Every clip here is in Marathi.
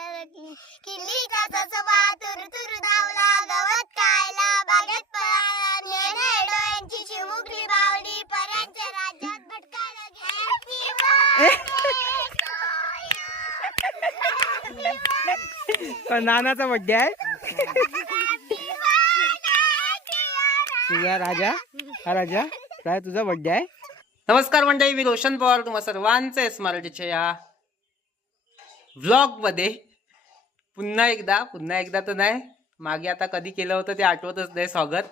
डरकली किल्लीचा ससोबा तुरु तुरु धावला गवत खायला बागेत पळाला. नेणे डोळ्यांची चिमुकली बावली पर्यांच्या राज्यात भटकायला पण नानाचा बड्डे आहे. तुझा राजा. हा राजा. काय तुझा बड्डे आहे. नमस्कार मंडळी मी रोशन पवार. तुम्हा सर्वांचं एस मराठीच्या या व्लॉगमध्ये पुन्हा एकदा पुन्हा एकदा तर नाही. मागे आता कधी केलं होतं ते आठवतच नाही स्वागत.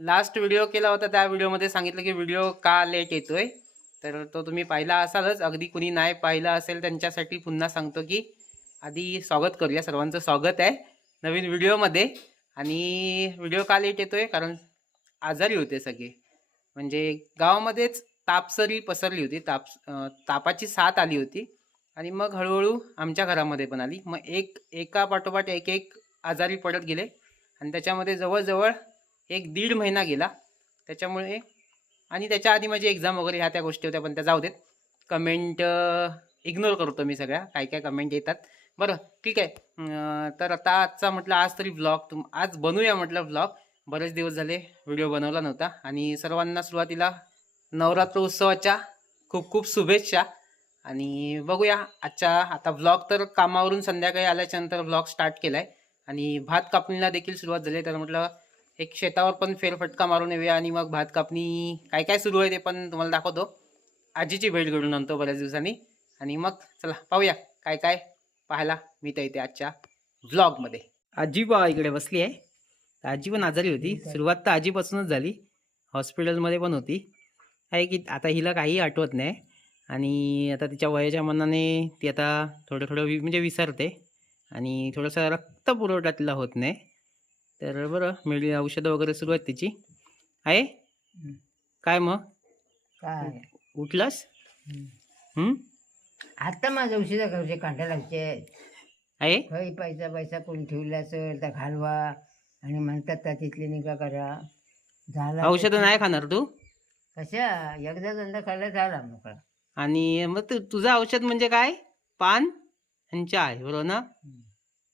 लास्ट व्हिडिओ केला होता त्या व्हिडिओमध्ये सांगितलं की व्हिडिओ का लेट येतोय? तर तो तुम्ही पाहिला असालच. अगदी कुणी नाही पाहिला असेल त्यांच्यासाठी पुन्हा सांगतो की आधी स्वागत करूया. सर्वांचं स्वागत आहे नवीन व्हिडिओमध्ये आणि व्हिडिओ का लेट येतोय? कारण आजारी होते सगळे. म्हणजे गावामध्येच तापसरी पसरली होती. ताप तापाची साथ आली होती. आणि मग हळूहळू आमच्या घरामध्ये पण आली. मग एक एका पाठोपाठ एक एक आजारी पडत गेले. आणि त्याच्यामध्ये जवळजवळ एक दीड महिना गेला. त्याच्यामुळे आणि त्याच्या आधी माझी एक्झाम वगैरे ह्या त्या गोष्टी होत्या पण त्या जाऊ देत. कमेंट इग्नोर करतो मी सगळ्या. काय काय कमेंट येतात. बरं ठीक आहे. तर आता आजचा म्हटलं आज तरी व्लॉग तुम आज बनवूया म्हटलं व्लॉग बरेच दिवस झाले व्हिडिओ बनवला नव्हता. आणि सर्वांना सुरुवातीला नवरात्र उत्सवाच्या खूप खूप शुभेच्छा. आणि बघूया आजच्या आता व्लॉग तर कामावरून संध्याकाळी आल्याच्यानंतर व्लॉग स्टार्ट केला आहे आणि भात कापणीला देखील सुरुवात झाली आहे. तर म्हटलं एक शेतावर पण फेरफटका मारून येऊया आणि मग भात कापणी काय काय सुरू आहे ते पण तुम्हाला दाखवतो. आजीची भेट घडून आणतो बऱ्याच दिवसांनी. आणि मग चला पाहूया काय काय पाहायला मी तर इथे आजच्या ब्लॉगमध्ये आजी बा इकडे बसली आहे. आजी पण आजारी होती. सुरुवात तर आजीपासूनच झाली. हॉस्पिटलमध्ये पण होती. आहे की आता हिला काही आठवत नाही. आणि आता तिच्या वयाच्या मनाने ती आता थोडं थोडं वि म्हणजे विसरते. आणि थोडंसं रक्त पुरवठा तिला होत नाही. तर बरं मेडी औषधं वगैरे सुरू आहेत तिची. आहे? काय मग? काय? उठलास? आता माझं उशिरा करूचे कांदा लागते. आहे? खय पैसा पैसा कोणी ठेवला असेल तर घालवा. आणि म्हणतात त्या तिथली निगा करा. झाला औषधं नाही खाणार तू? कशा? एकदा दोनदा खाल्ला झाला मोकळा. आणि मग तू तुझं औषध म्हणजे काय? पान आणि चाय बरोबर ना?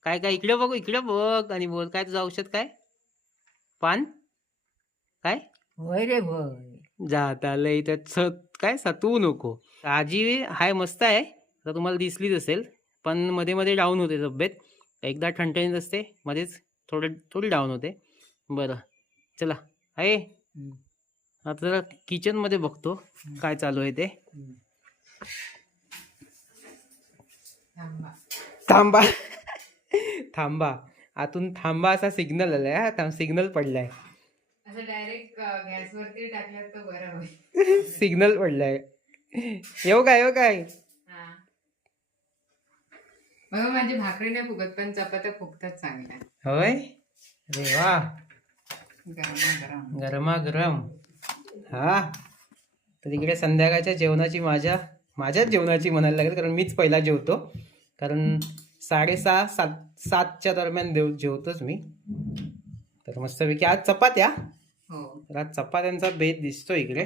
काय काय? इकडे बघ इकडे बघ आणि बोल. काय तुझं औषध काय? पान? काय? होय रे होय. जात आलं इथं. स काय सतवू नको. आजी हाय मस्त आहे. आता तुम्हाला दिसलीच असेल पण मध्ये मध्ये डाऊन होते तब्येत. एकदा ठणठणीत असते मध्येच थोडं थोडी डाऊन होते. बरं चला. आहे. आता जरा किचनमध्ये बघतो काय चालू आहे ते. थांबा. थांबा. आतून थांबा असा सिग्नल आलाय हा. सिग्नल पडलाय. डायरेक्ट गॅसवरती टाकलं तर बरं होईल. सिग्नल पडलाय. येऊ काय येऊ काय? हा. बघा माझी भाकरी नाही फुगत पण चपात्या फुगतात चांगल्या. होय? अरे वा. गरम गरम हा. तर इकडे संध्याकाळच्या जेवणाची माझ्या माझ्याच जेवणाची म्हणायला लागेल कारण मीच पहिला जेवतो. कारण साडेसहा सात सातच्या दरम्यान देव जेवतोच मी. तर मस्तपैकी आज चपात्या. हो. तर आज चपात्यांचा बेत दिसतो इकडे.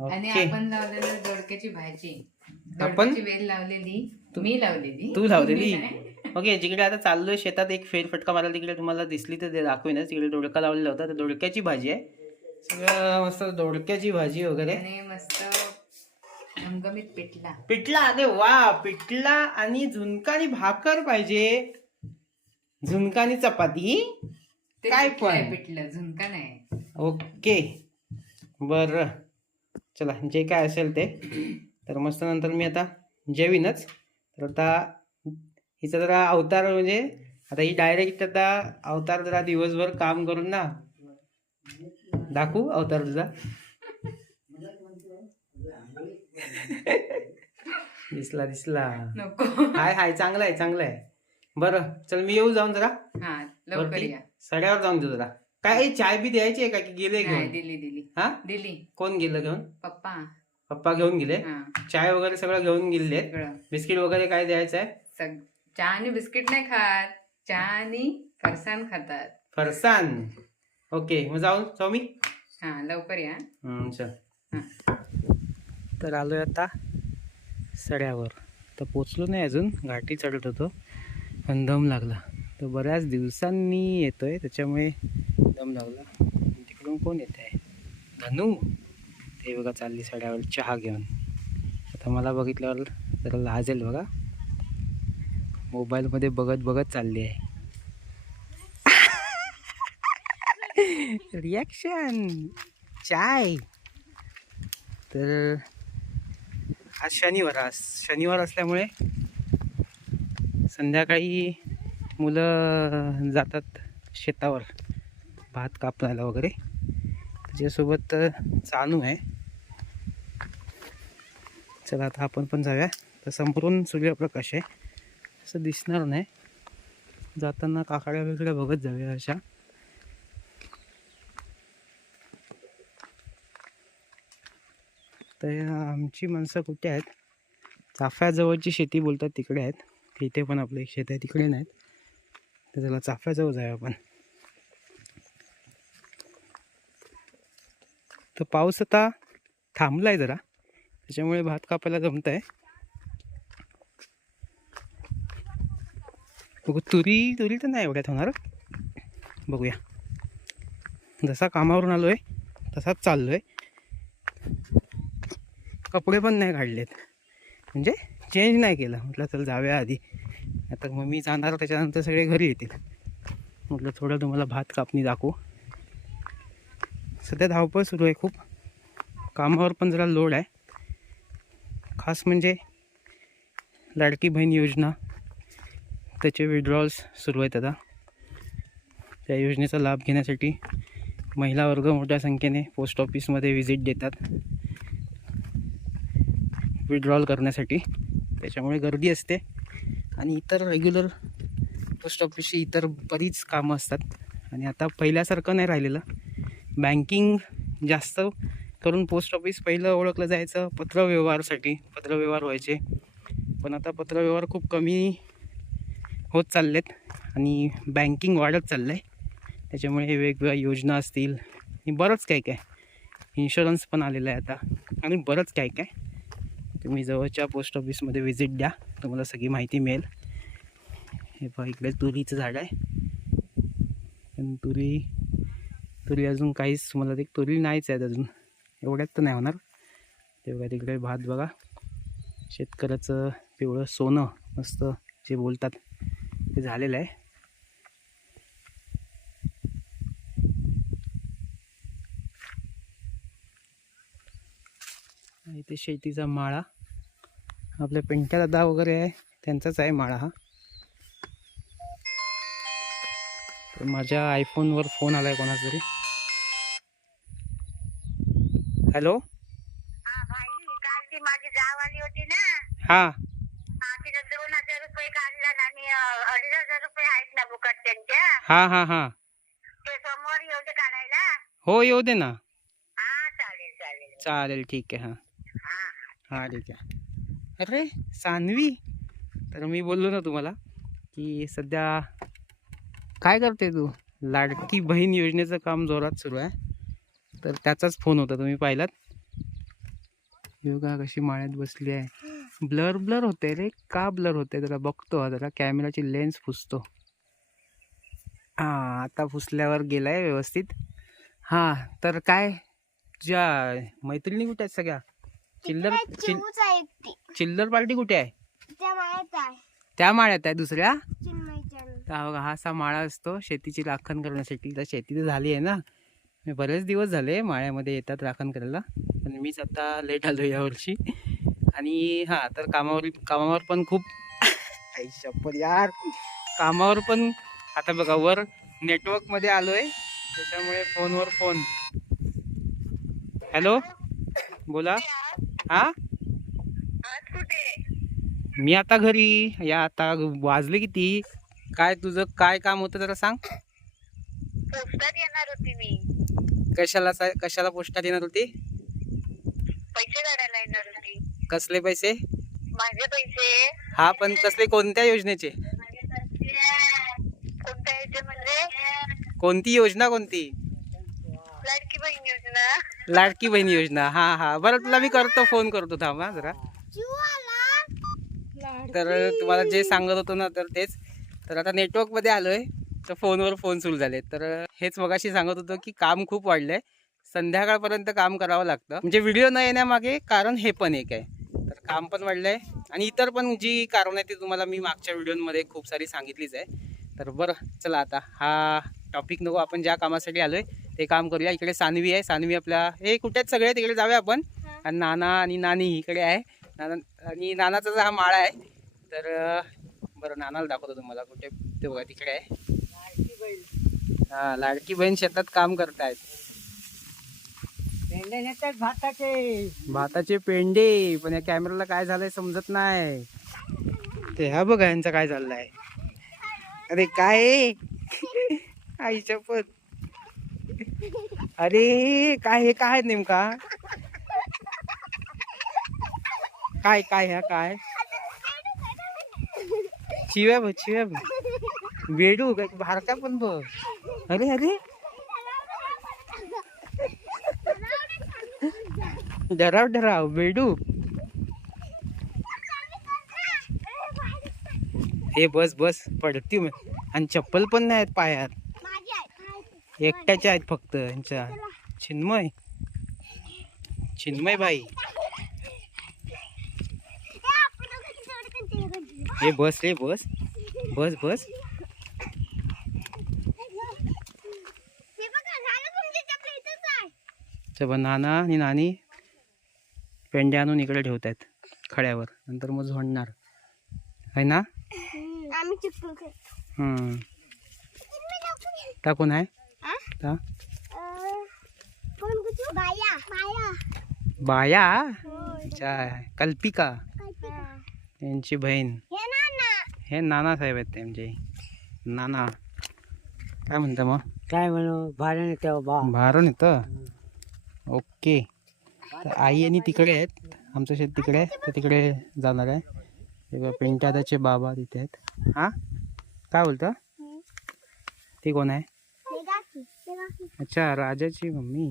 आणि ओके. आपण लावलेलं दोडक्याची भाजी. आपण? दोडक्याची वेल लावलेली. लावलेली. तू लावलेली? ओके जिकडे आता चाललोय शेतात एक फेरफटका मारायला तिकडे तुम्हाला दिसली तर ते दाखवेनच. तिकडे दोडका लावलेला होता तर दोडक्याची भाजी आहे. सगळं मस्त दोडक्याची भाजी वगैरे. आणि मस्त घमघमीत पिठला पिठला अरे वा! पिठला आणि झुणकानी भाकर पाहिजे. झुणकानी चपाती? ते काय पिठलं आहे, पण? पिठलं झुणका नाही. ओके. बर. चला जे काय असेल ते. तर मस्त नंतर मी आता जेवीनच. तर आता हिचा जरा अवतार म्हणजे आता ही डायरेक्ट आता अवतार जरा दिवसभर काम करून ना. दाखवू अवतार तुझा. दिसला दिसला. नको. हाय हाय चांगला आहे चांगला आहे. बरं चल मी येऊ जाऊन जरा. हा लवकर वरती? या. सड्यावर जाऊन देऊ जरा. काय चाय बी द्यायची आहे का? की गेले नाही घेऊन? दिली दिली. हा? दिली. कोण गेलं घेऊन? पप्पा. पप्पा घेऊन गेले? हा. चाय वगैरे सगळं घेऊन गेले सगळं. बिस्किट वगैरे काय द्यायचं आहे? सग चहा आणि बिस्किट नाही खात. चहा आणि फरसाण खातात. फरसान. ओके मग जाऊन जाऊ मी हा लवकर या. हम्म, चल. हा. तर आलो आहे आता सड्यावर. तर पोचलो नाही अजून घाटी चढत होतो पण दम लागला. तर बऱ्याच दिवसांनी येतो आहे त्याच्यामुळे दम लागला. तिकडून कोण येत आहे धनू. ते बघा चालली सड्यावर चहा घेऊन. आता मला बघितल्यावर जरा लाजेल बघा. मोबाईलमध्ये बघत बघत चालली आहे. रिॲक्शन चाय. तर आज शनिवार आज शनिवार असल्यामुळे संध्याकाळी मुलं जातात शेतावर. भात कापण्याला वगैरे. त्याच्यासोबत चालू आहे. चला आता आपण पण जाऊया. तर संपूर्ण सूर्यप्रकाश आहे. असं दिसणार नाही. जाताना काकाड्या वगैरे बघत जाऊया अशा. तर आमची माणसं कुठे आहेत? चाफ्याजवळची शेती बोलतात तिकडे आहेत. इथे पण आपलं एक शेत आहे तिकडे नाहीत. तर त्याला चाफ्याजवळ जाऊ आपण. तर पाऊस आता थांबला आहे जरा. त्याच्यामुळे भात कापायला जमत आहे बघू तुरी तुरी तर नाही एवढ्यात होणार. बघूया. जसा कामावरून आलो आहे तसाच चाललो आहे कपडे पण नाही काढलेत. म्हणजे चेंज नाही केलं. म्हटलं चल जाव्या आधी. आता मग मी जाणार त्याच्यानंतर सगळे घरी येतील. म्हटलं थोडं तुम्हाला भात कापणी दाखवू. सध्या धावपळ सुरू आहे खूप. कामावर पण जरा लोड आहे. खास म्हणजे लाडकी बहीण योजना त्याचे विड्रॉल्स सुरू आहेत आता. त्या योजनेचा लाभ घेण्यासाठी महिला वर्ग मोठ्या संख्येने पोस्ट ऑफिसमध्ये व्हिजिट देतात. विड्रॉल करण्यासाठी. त्याच्यामुळे गर्दी असते. आणि इतर रेग्युलर पोस्ट ऑफिसची इतर बरीच कामं असतात. आणि आता पहिल्यासारखं नाही राहिलेलं. बँकिंग जास्त करून पोस्ट ऑफिस पहिलं ओळखलं जायचं पत्रव्यवहारसाठी. पत्रव्यवहार व्हायचे. पण आता पत्रव्यवहार खूप कमी होत चाललेत. आणि बँकिंग वाढत चाललं आहे त्याच्यामुळे वेगवेगळ्या योजना असतील. आणि बरंच काय काय. इन्शुरन्स पण आलेलं आहे आता. आणि बरंच काय काय. तुम्ही जवळच्या पोस्ट ऑफिसमध्ये व्हिजिट द्या. तुम्हाला सगळी माहिती मिळेल. हे पहा इकडे तुरीचं झाड आहे. पण तुरी तुरी अजून काहीच मला ते तुरी नाहीच आहेत अजून. एवढ्यात तर नाही होणार. तेव्हा तिकडे भात बघा. शेतकऱ्याचं पिवळं सोनं मस्त जे बोलतात ते झालेलं आहे. इथे शेतीचा माळा. आपल्या पेंट्या दादा वगैरे आहे त्यांचाच आहे माळा हा. तर माझ्या आयफोनवर फोन आलाय कोणाचा तरी. हॅलो हा भाई काल ती माझी जाव आली होती ना. हां. हा, हां हां हां. येऊ काढायला. हो येऊ दे ना. हा चालेल चालेल. चालेल ठीक आहे हां. हा हां ठीक आहे. अरे सानवी. तर मी बोललो ना तुम्हाला की सध्या काय करते तू? लाडकी बहीण योजनेचं काम जोरात सुरू आहे. तर त्याचाच फोन होता तुम्ही पाहिलात. योगा कशी माळ्यात बसली आहे. ब्लर ब्लर होते रे. का ब्लर होते? जरा बघतो जरा कॅमेराची लेन्स फुसतो हां आता पुसल्यावर गेलाय व्यवस्थित. हां तर काय? तुझ्या मैत्रिणी कुठे आहेत सगळ्या? चिल्लर चिल चिमूच आहे एकटी चिल्लर पार्टी कुठे आहे? त्या माहीत आहे. त्या माळ्यात आहे दुसऱ्या? चिन्मयच्या तर हा बघा हा असा माळा असतो. शेतीची राखण करण्यासाठी तर शेती तर झाली आहे ना. मी बरेच दिवस झाले माळ्यामध्ये येतात राखण करायला. पण मीच आता लेट आलो यावर्षी आणि हां तर कामावर कामावर पण खूप आई यार. कामावर पण आता बघा वर नेटवर्कमध्ये आलो आहे त्याच्यामुळे फोनवर फोन. हॅलो? बोला. हां? मी आता घरी. या आता वाजले किती? काय तुझं काय काम होतं जरा सांग. पोस्टात येणार होती मी. कशाला कशाला पोस्टात येणार होती? पैसे काढायला येणार होती. कसले पैसे? माझे पैसे. हा पण कसले कोणत्या योजनेचे? कोणत्या ह्याचे म्हणजे? कोणती योजना कोणती? लाडकी बहीण योजना. लाडकी बहीण योजना. हा हा. बरं तुला मी करतो फोन करतो. थांब हा जरा. तर तुम्हाला जे सांगत होतो ना तर तेच. तर आता नेटवर्कमध्ये आलोय. तर फोनवर फोन सुरू झाले. तर हेच मगाशी सांगत होतो की काम खूप वाढलंय. संध्याकाळपर्यंत काम करावं लागतं. म्हणजे व्हिडिओ न येण्यामागे कारण हे पण एक आहे. तर काम पण वाढलंय. आणि इतर पण जी कारण आहे ती तुम्हाला मी मागच्या व्हिडिओमध्ये खूप सारी सांगितलीच आहे. तर बरं चला आता हा टॉपिक नको. आपण ज्या कामासाठी आलोय ते काम करूया. इकडे सानवी आहे. सानवी आपल्या हे कुठे आहेत सगळे? तिकडे जाऊया आपण. आणि नाना आणि नानी इकडे आहे. नाना आणि नानाचा जो हा माळा आहे. तर बरं नानाला दाखवतो तुम्हाला कुठे ते बघा तिकडे आहे. हा लाडकी बहीण शेतात काम करतायत. भाताचे. भाताचे पेंडे पण या कॅमेराला काय झालंय समजत नाही. ते ह्या बघा यांचं काय झालंय. अरे काय? आईच्या पण. अरे काय हे काय नेमका? काय काय ह्या काय? चिव्या बघ चिव्या बघ बेडू काय भारका पण बघ अरे अरे. डराव डराव बेडू हे बस बस पडती मग. आणि चप्पल पण नाही आहेत पायात. एकट्याच्या आहेत फक्त यांच्या. चिन्मय. चिन्मय भाई हे बस रे बस. बस बस. नाना आणि नानी पेंडे आणून इकडे ठेवत आहेत खड्यावर. नंतर मग झोडणार. आहे ना? टाकून आहे? ता कोण कुठू बाया? बाया बाया होय. अच्छा कल्पिका? यांची बहीण. हे हे नाना साहेब आहेत त्यांचे. नाना. काय म्हणता मग? काय म्हणू? नेत्या बा. भारण येतं ओके. तर आई आणि तिकडे आहेत. आमचं शेत तिकडे. आहे तर तिकडे जाणार आहे. पेंटादाचे बाबा तिथे आहेत. हा? काय बोलतं? ती कोण आहे. अच्छा राजाची मम्मी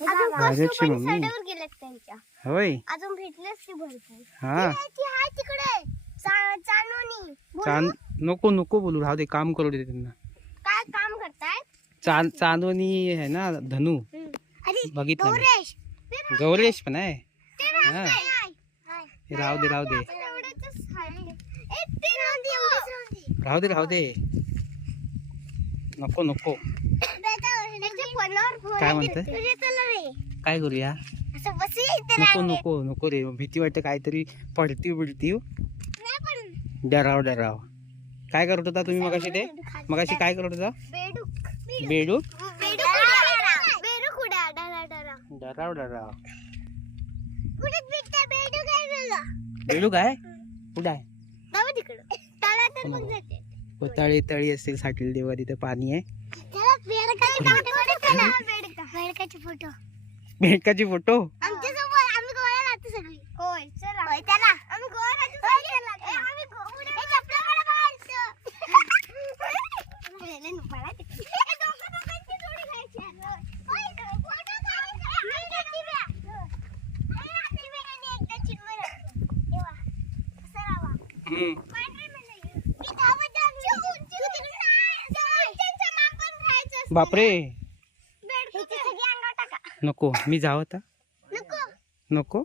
अजून राजाची कशी पण मम्मी. सड्यावर गेलेत त्यांच्या होय अजून भेटलेच ती भरपूर हा ती आहे तिकडे चा- चांदोनी बोलू? चांद नको नको बोलू राहू दे काम करू दे त्यांना काय काम करतायत चांद चांदवणी आहे ना धनु अरे बघितलं मी. गौरेश गौरेश पण आहे ते हा. राहत नाही. हाय. हे राहू दे राहू दे आपण एवढ्यातच आहे. ए, ते राहू दे, एवढंच राहू दे. नको नको. काय. म्हणते? काय करूया? नको. नको नको रे. भीती वाटते काहीतरी पडतीव बिडतीव नाही पण डराव डराव. काय करत होता तुम्ही मगाशी ते? मगाशी काय करत होता? बेडूक. डराव डराव. बेडूक आहे वेगळं. बेडू काय कुठं आहे? जाते. तळी तळी असेल साठील देवा तिथे पाणी आहे. फोटो. बेडकाचे फोटो? बेडकाची बापरे. नको मी जावं आता. नको.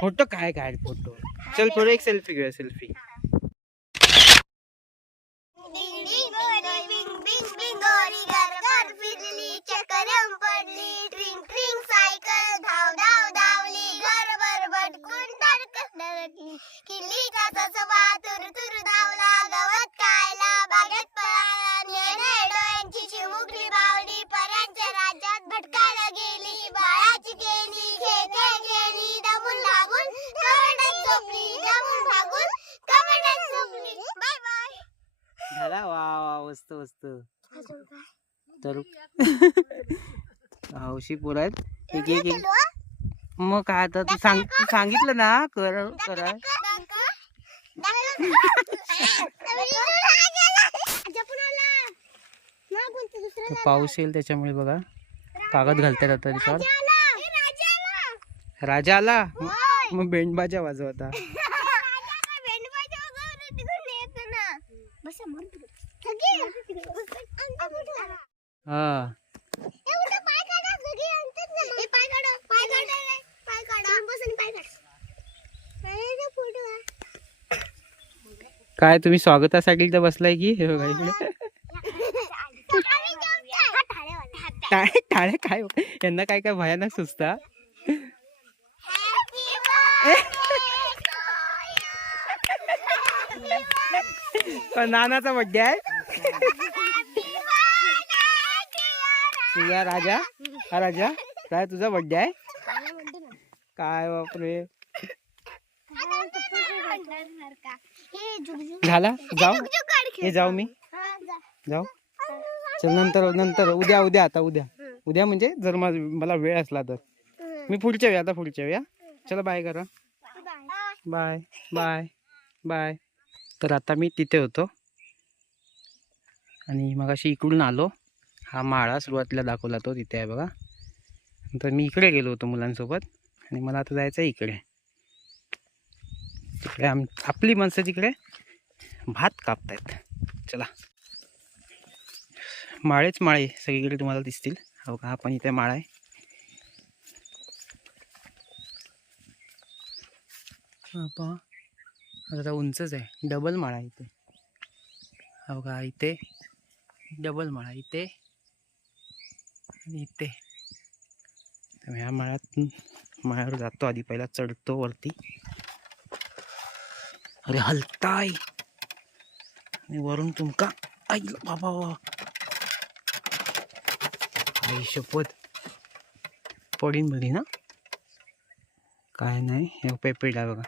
फोटो काय काय फोटो चल थोडं एक सेल्फी घेऊया सेल्फी मस्त. तर हौशी पोर आहेत. एक एक? मग काय आता तू सांग सांगितलं ना? कर करा. पाऊस येईल त्याच्यामुळे बघा. कागद घालतात आता त्याच्यावर राजा आला. मग बेंडबाजा वाजवता बस समोर तिकडे. सगळे. हा एवढं पाय काढा, सगळे आणतात ना मग. ए, पाय काढा, पाय काढा रे. पाय काढा. बस आणि पाय काढा. अरे, फोटो आहे. काय तुम्ही स्वागतासाठी तर बसलाय की? हे बघा इकडे. काय काय यांना काय काय भयानक सुचता? नानाचा बड्डे आहे. तुझा राजा. हा राजा. काय तुझा बड्डे आहे? काय बापरे. झाला? जाऊ? हे जाऊ मी? जाऊ? चल नंतर नंतर. उद्या उद्या आता उद्या. उद्या म्हणजे जर माझ मला वेळ असला तर. मी पुढच्या वेळी आता पुढच्या वेळी हा. चला बाय करा. बाय बाय बाय तर आता मी तिथे होतो. आणि मग अशी इकडून आलो. हा माळा सुरुवातीला दाखवला तो तिथे आहे बघा. तर मी इकडे गेलो होतो मुलांसोबत. आणि मला आता जायचं आहे इकडे. तिकडे आम आपली माणसं तिकडे भात कापतायत. चला. माळेच माळे सगळीकडे तुम्हाला दिसतील. हो का हा पण इथे माळा आहे. आता पहा. उंचच आहे. डबल माळा इथे. हो का इथे. डबल माळा इथे. आणि इथे. ह्या माळ्यात माळ्यावर जातो आधी. पहिला चढतो वरती. अरे हलताय. आणि वरून तुमका आई बाबा बाबा. आई शपथ. पडीन बरी ना? काय नाही हे पेपेटा बघा.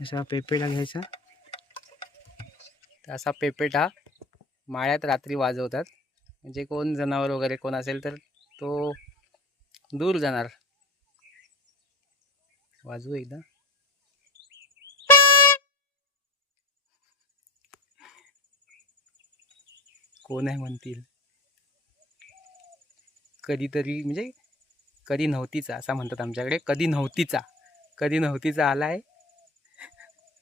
असा पेपेटा घ्यायचा. असा पेपेटा माळ्यात रात्री वाजवतात. म्हणजे कोण जनावर वगैरे कोण असेल तर तो दूर जाणार. वाजवू एकदा. कोण आहे म्हणतील? कधीतरी म्हणजे कधी नव्हतीचा असा म्हणतात आमच्याकडे. कधी नव्हतीचा. कधी नव्हतीचा आलाय.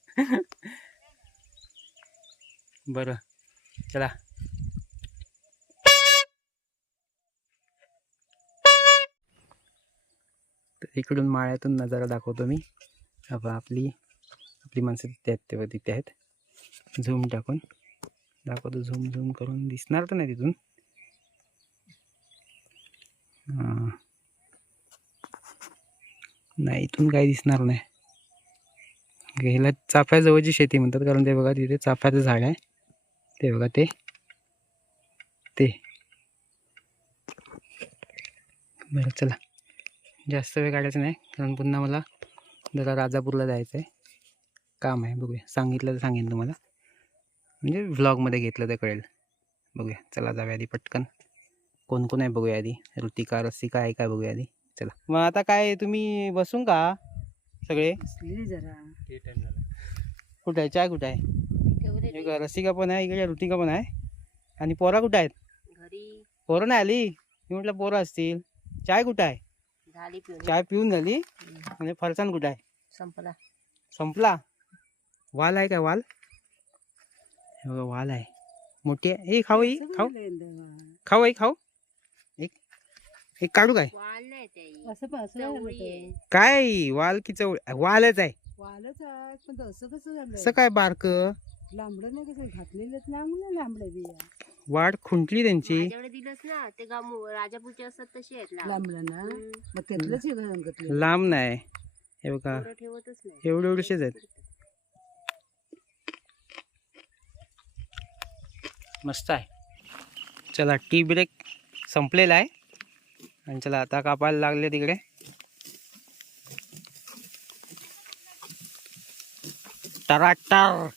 बरं चला. इकडून माळ्यातून नजारा दाखवतो मी. अब आपली आपली माणसं तिथे आहेत तेव्हा तिथे आहेत. झूम टाकून दाखवतो झूम झूम करून. दिसणार तर नाही तिथून. नाही इथून काही दिसणार नाही. ह्याला चाफ्याजवळची शेती म्हणतात कारण ते बघा तिथे चाफ्याचं झाड आहे. ते बघा ते. ते. बरं चला. जास्त वेळ काढायचं नाही कारण पुन्हा मला जरा राजापूरला जायचं आहे काम आहे बघूया. सांगितलं तर सांगेन तुम्हाला. म्हणजे व्लॉगमध्ये घेतलं तर कळेल. बघूया. चला जाऊया आधी पटकन. कोण कोण आहे बघूया आधी. ऋतिका रसिका आहे काय बघूया आधी. चला. मग आता काय तुम्ही बसून का सगळे? कुठं आहे? चाय कुठं आहे? रसिका पण आहे इकडे ऋतिका पण आहे. आणि पोरा कुठं आहेत? घरी. पोरं नाही आली? मी म्हटलं पोरं असतील. चाय कुठं आहे? झाली पिऊन. चाय पिऊन झाली? आणि फरसाण कुठं आहे? संपला. संपला? वाल आहे काय वाल? हे बघा वाल आहे. मोठी आहे. ए खाऊ ही खाऊ. खाऊ आई खाऊ. एक एक काढू काय? असं पण असं झालं ते. काय? वाल की चवळ? वालच आहे. वालच आहे पण ते असं कसं झालं असं काय बारक? लांबडं नाही कसं घातलेलं? लांबलं लांबडं बिया. वाढ खुंटली त्यांची. माझ्याकडे दिलंस ना ते गाव राजापूरचे असतात तसे आहेत लांब. लांबलं ना? हम्म. मग त्यातलंच हे घालून घेतलं. लांब नाही. हे बघा. पोरं ठेवतच नाही. एवढे आहेत. मस्त आहे. चला टी ब्रेक संपलेला आहे. आणि चला आता कापायला लागले तिकडे. टराटर.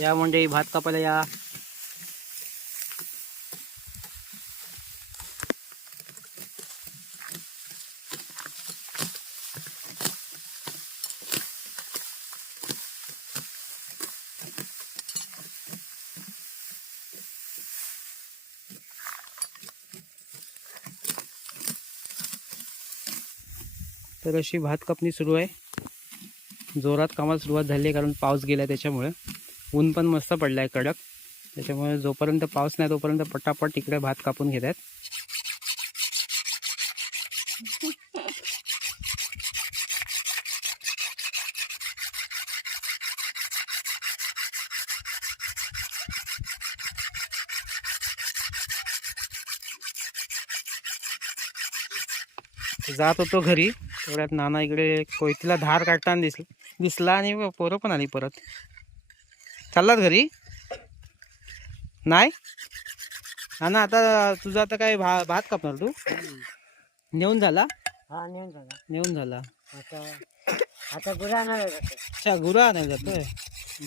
या म्हणजे भात कापायला या. तर अशी भात कापणी सुरू आहे. जोरात कामाला सुरुवात झाली आहे कारण पाऊस गेला त्याच्यामुळे. ऊन पण मस्त पडलं आहे कडक. त्याच्यामुळे जोपर्यंत पाऊस नाही तोपर्यंत पटापट इकडे भात कापून घेत आहेत जात होतो घरी. तेवढ्यात नाना इकडे कोयतीला धार काढताना दिसला दिसला आणि पोरं पण आली परत. चाललात घरी? नाही? नाना आता तुझं आता काय भा भात कापणार तू? नेऊन झाला? हा नेऊन झाला. नेऊन झाला. आता आता गुरा अच्छा गुरा नाही जातोय?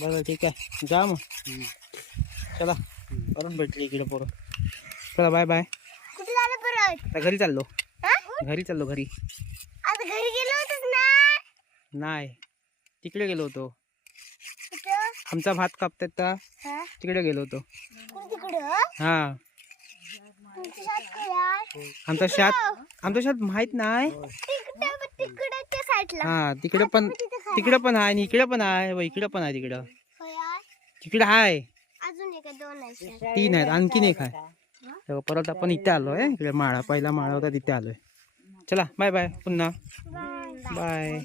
बरं ठीक आहे. जा मग. चला. परत भेटली इकडे पोरं. चला बाय बाय. कुठे झालं परत? आता घरी चाललो. हा? घरी चाललो घरी. आता घरी गेलो होतस ना? नाही. तिकडे गेलो होतो. आमचा भात कापतात का? हा? तिकडे गेलो होतो. हा? आमचा शेत आमचा शेत माहीत नाही. हा तिकडे पण तिकडे पण आहे आणि इकडे पण आहे. व इकडे पण आहे तिकडं. आहे. तिकडे आहे. तीन आहेत आणखीन एक आहे. परत आपण इथे आलोय इकडे माळा पहिला माळा होता तिथे आलोय. चला बाय बाय पुन्हा. बाय.